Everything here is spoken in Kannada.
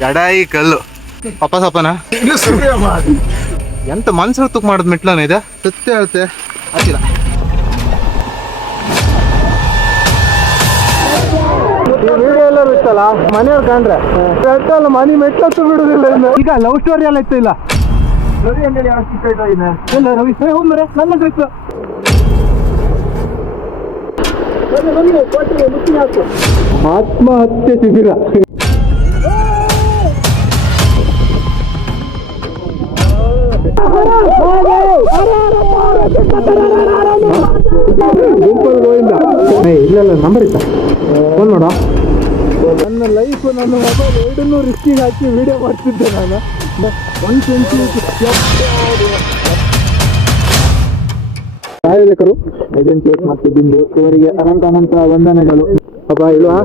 ಜಡಾಯಿ ಕಲ್ಲು ಅಪ್ಪನ ಎಂತ ಮನ್ಸು ತುಕ್ ಮಾಡೋದು ಮೆಟ್ಲನ ಇದೆ ಸತ್ಯ ಹೇಳ್ತೆ ಆಗಿಲ್ಲ. ವಿಡಿಯೋ ಎಲ್ಲ ಬಿತ್ತಲ್ಲ ಮನೆಯವ್ರು ಕಂಡ್ರೆ ಬೆಟ್ಟಲ್ಲ ಮನೆ ಮೆಟ್ಲತ್ತು ಬಿಡುದಿಲ್ಲ. ಈಗ ಲವ್ ಸ್ಟೋರಿ ಎಲ್ಲ ಇತ್ತು ಇಲ್ಲ ರವಿ ಅಂಗಡಿ ಇಲ್ಲ ರವಿ ಹೋಗ್ರೆ ನನ್ನ ಬೇಕು ಆತ್ಮಹತ್ಯೆ ಶಿಬಿರ. ಇಲ್ಲ ನಂಬರ್ ಇತ್ತ ಫೋನ್ ನೋಡ. ನನ್ನ ಲೈಫ್ ನನ್ನ ಮೊಬೈಲ್ ಎರಡನ್ನೂ ರಿಸ್ಕಿಗೆ ಹಾಕಿ ವಿಡಿಯೋ ಮಾಡ್ತಿದ್ದೆ ನಾನು. 120 ಆಯೋಜಕರು ಏಜೆನ್ಸಿ ಮತ್ತು ಬಿಂದು ಇವರಿಗೆ ಅನಂತ ವಂದನೆಗಳು. ಅಪ್ಪ ಇಲ್ವಾ?